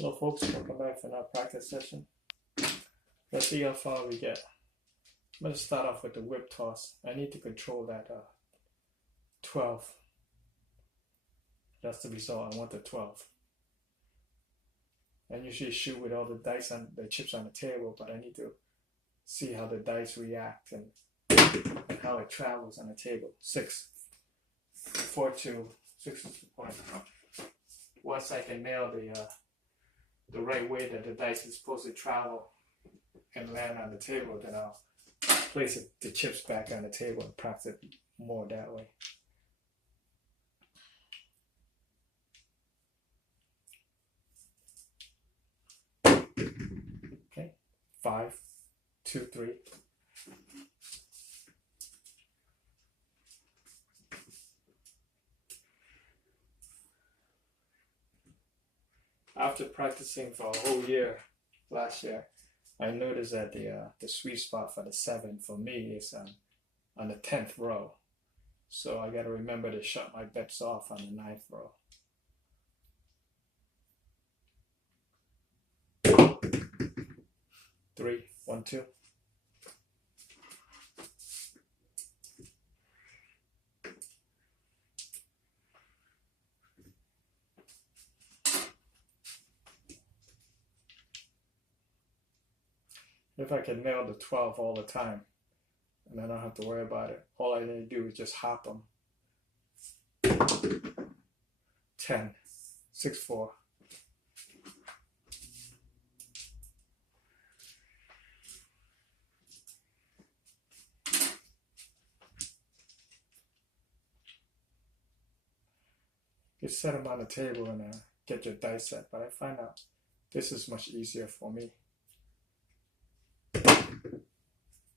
Hello folks, welcome back for another practice session. Let's see how far we get. I'm going to start off with the whip toss. I need to control that 12. That's the result. I want the 12. I usually shoot with all the dice and the chips on the table, but I need to see how the dice react and how it travels on the table. 6, 4, 2, 6 is the point. Once I can nail the right way that the dice is supposed to travel and land on the table, then I'll place the chips back on the table and practice more that way. Okay, 5, 2, 3. After practicing for a whole year last year, I noticed that the sweet spot for the 7 for me is on the 10th row. So I got to remember to shut my bets off on the 9th row. Three, 1, 2. If I can nail the 12 all the time, and I don't have to worry about it, all I need to do is just hop them. 10, 6, 4. You set them on the table and get your dice set, but I find out this is much easier for me.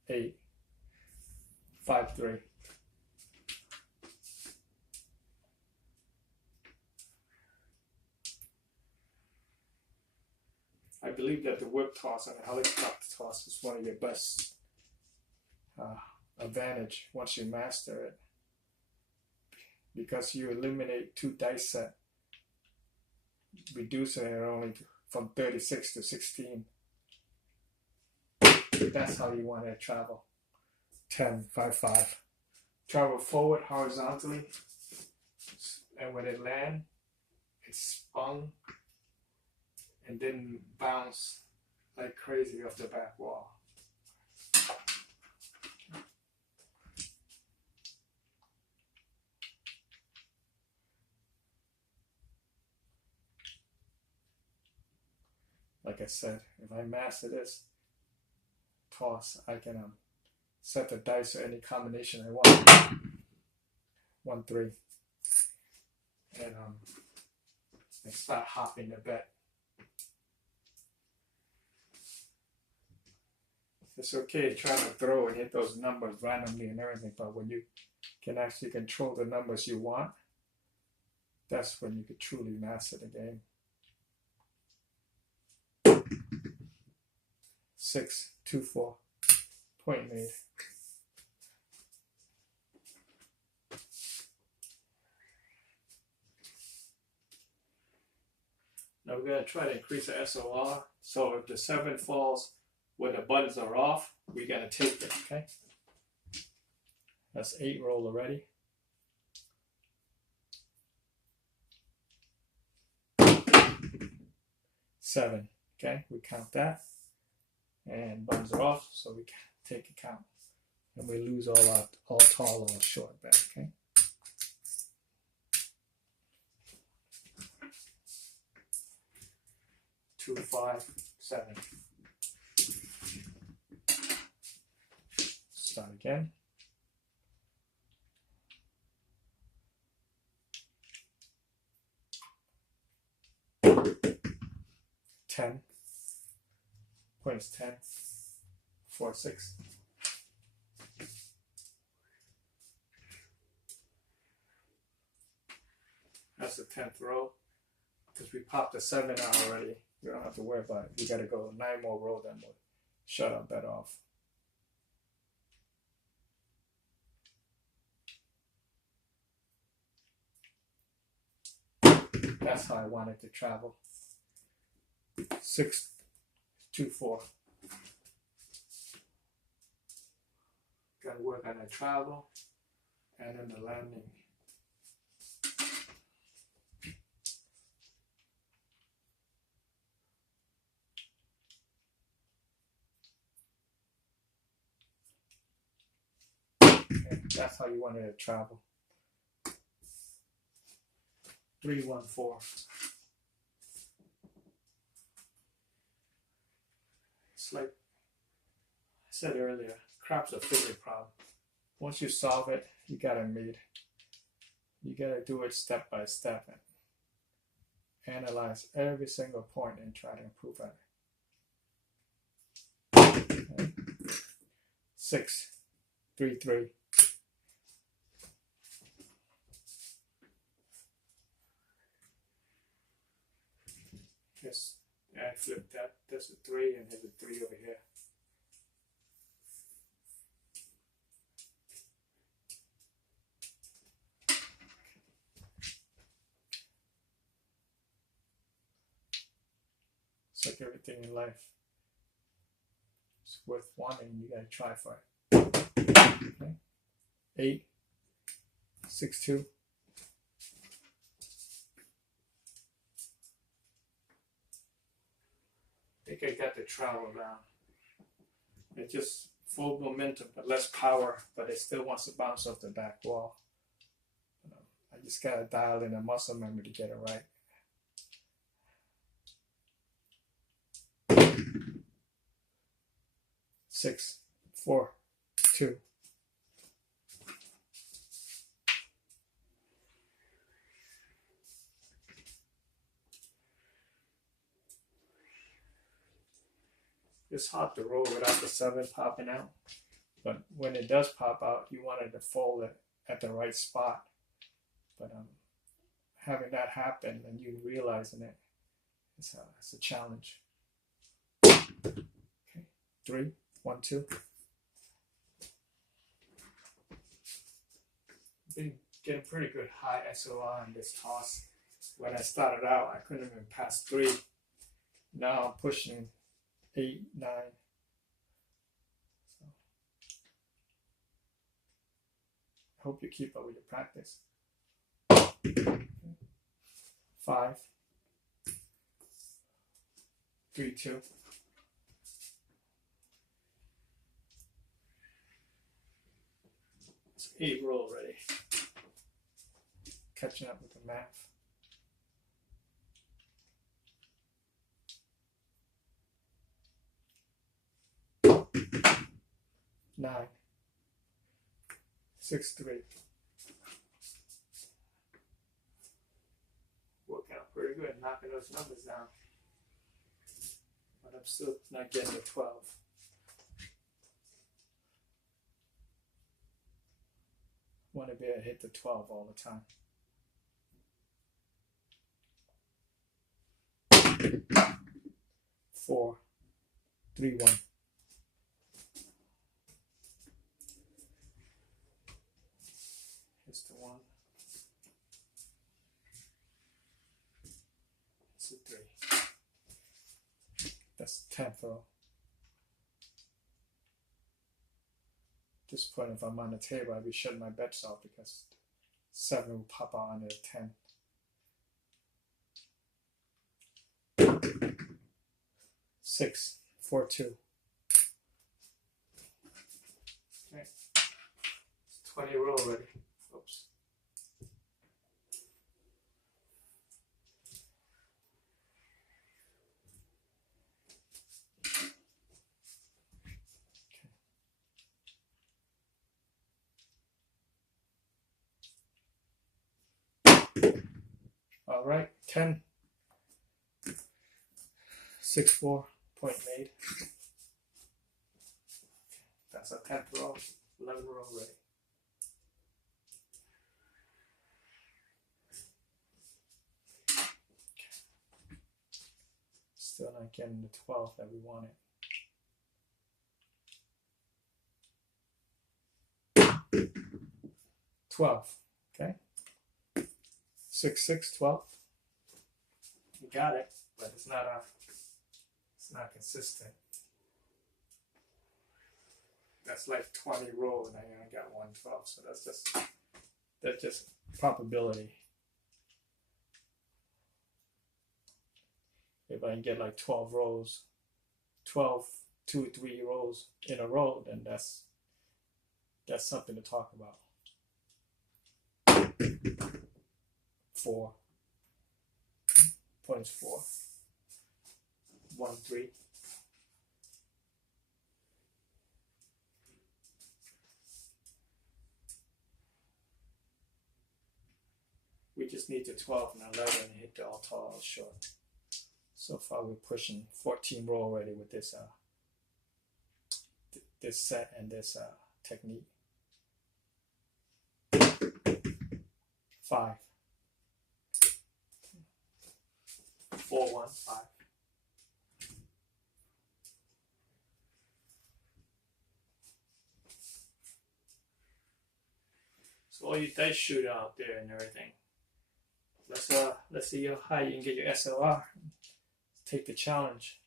8, 5, 3. I believe that the whip toss and the helicopter toss is one of your best advantage once you master it, because you eliminate 2 dice set, reducing it only from 36 to 16. That's how you want to travel. 10, 5, 5. Travel forward horizontally, and when it lands, it's spun and then bounce like crazy off the back wall. Like I said, if I master this toss, I can set the dice to any combination I want. 1, 3, and start hopping the bet. It's okay trying to throw and hit those numbers randomly and everything, but when you can actually control the numbers you want, that's when you could truly master the game. 6, 2, 4. Point made. Now we're going to try to increase the SOR. So if the 7 falls when the buttons are off, we're going to take it, okay? That's 8 roll already. 7, okay? We count that. And buttons are off, so we can take a count. And we lose all tall, all short back, okay? Two, 5, 7. Start again. 10. Point is 10. 4, 6. That's the 10th row. Because we popped the 7 out already, we don't have to worry about it. We got to go 9 more row, then we'll shut our bet off. That's how I want it to travel. 6, 2, 4. Got to work on the travel and then the landing. And that's how you want it to travel. 3, 1, 4. It's like I said earlier, crap's a physics problem. Once you solve it, you gotta do it step by step and analyze every single point and try to improve on it. Okay. 6, 3, 3. Just flip that. There's a 3 and there's a 3 over here. It's like everything in life. It's worth wanting. You gotta try for it. Okay. 8, 6, 2. I think I got the travel down. It's just full momentum, but less power, but it still wants to bounce off the back wall. I just gotta dial in a muscle memory to get it right. Six, 4, 2. It's hard to roll without the 7 popping out, but when it does pop out, you want it to fold it at the right spot. But having that happen and you realizing it, it's a challenge. Okay, 3, 1, 2. Been getting pretty good high SOR on this toss. When I started out, I couldn't even pass 3. Now I'm pushing 8, 9. So, I hope you keep up with your practice. 5, 3, 2. It's 8 roll already. Catching up with the math. 9, 6, 3. Working out pretty good, knocking those numbers down. But I'm still not getting to 12. Want to be able to hit the 12 all the time. Four, 3, 1. Here's the 1. It's a 3. That's the 10th row. At this point, if I'm on the table, I'd be shutting my bets off because 7 will pop out under 10. 6, 4, 2. Okay. It's 20 roll already. Oops. All right, 10. 6, 4. Point made. That's a 10th row, 11 row ready. Still not getting the 12 that we wanted. 12, okay? 6, 6, 12. You got it, but it's not a It's not consistent. That's like 20 roll, and I only got 112, so that's just probability. If I can get like 12 rows, 12, 2, 3 rows in a row, then that's something to talk about. 4 points 4. 1, 3. We just need the 12 and 11 and hit the all-tall short. So far we're pushing 14 roll already with this this set and this technique. 5. 4, 1, 5. So all you dice shooter out there and everything, let's see how high you can get your SLR. Take the challenge.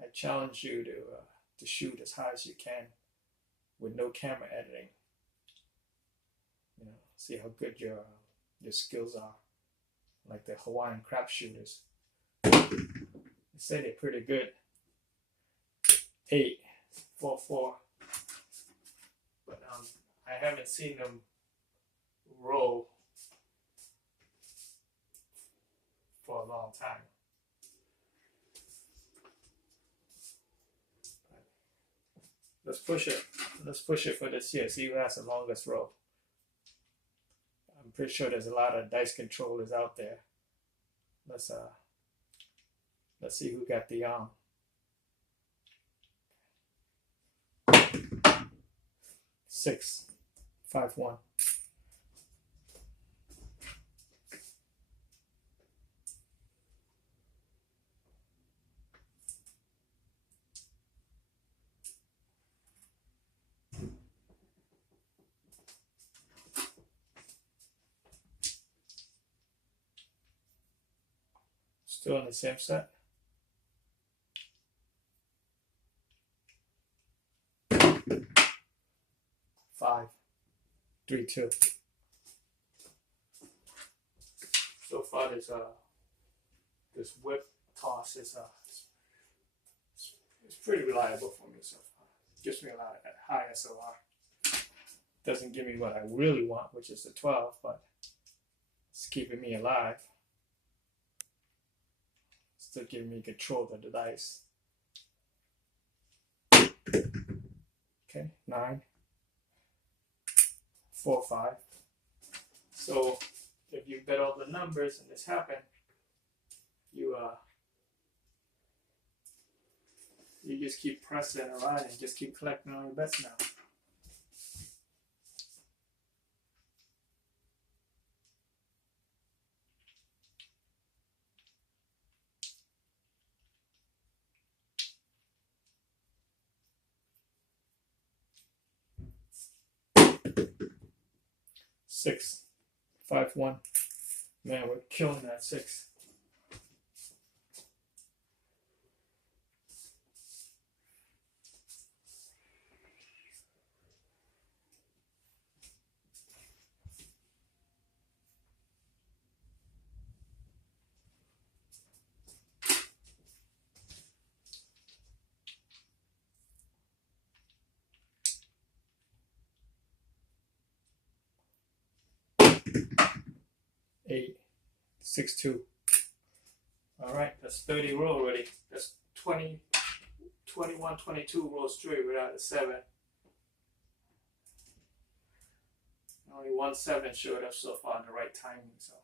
I challenge you to shoot as high as you can with no camera editing. You know, see how good your skills are. Like the Hawaiian crap shooters. They say they're pretty good. 8, 4, 4. But I haven't seen them roll for a long time. Let's push it. Let's push it for this year. See who has the longest roll. I'm pretty sure there's a lot of dice controllers out there. Let's see who got the 6, 5, 1. Still in the same set. 5, 3, 2. So far, this whip toss is it's pretty reliable for me so far. Gives me a lot of high SOR. Doesn't give me what I really want, which is the 12, but it's keeping me alive. Still giving me control of the dice. Okay, 9, 4, 5. So if you bet all the numbers and this happened, you just keep pressing around and just keep collecting all your bets now. Six, 5, 1. Man, we're killing that 6. Eight, 6, 2. All right, that's 30 roll already. That's 20, 21, 22 rolls straight without a 7. Only 1 7 showed up so far in the right timing, so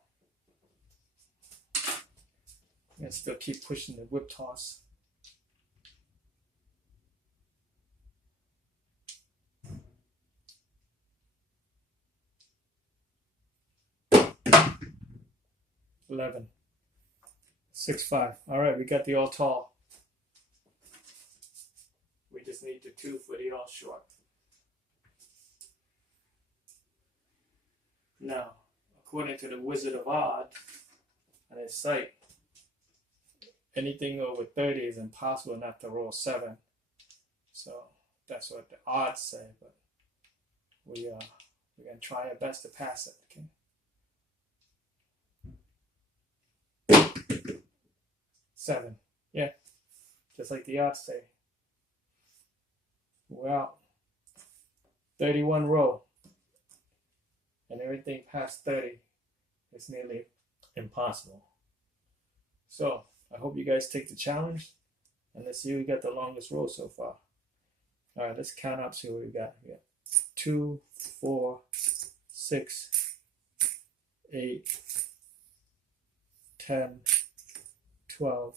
I'm gonna still keep pushing the whip toss. $11, 6, 5. All right, we got the all tall. We just need the 2 for the all short. Now, according to the Wizard of Oz on his site, anything over 30 is impossible not to roll 7. So that's what the odds say, but we're gonna try our best to pass it. Okay. 7. Yeah. Just like the odds say. Well, 31 roll. And everything past 30 is nearly impossible. So I hope you guys take the challenge, and let's see who got the longest roll so far. All right, let's count up, see what we got. We got 2, 4, 6, 8, 10, 12,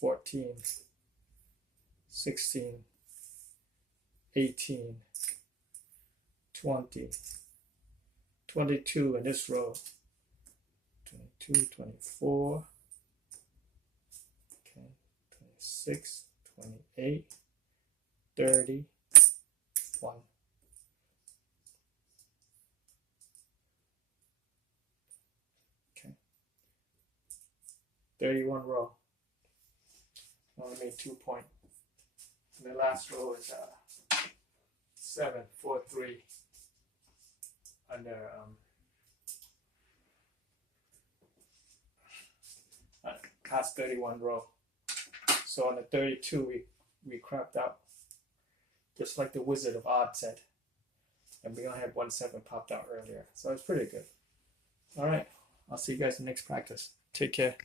14, 16, 18, 20, 22 in this row, 22, 24, okay, 26, 28, 30, 1. Okay. 31 row. Only made 2 points. And the last row is 7, 4, 3 under past 31 row. So on the 32 we crapped out, just like the Wizard of Oz said, and we only had 1 7 popped out earlier, so it's pretty good. All right, I'll see you guys in the next practice. Take care.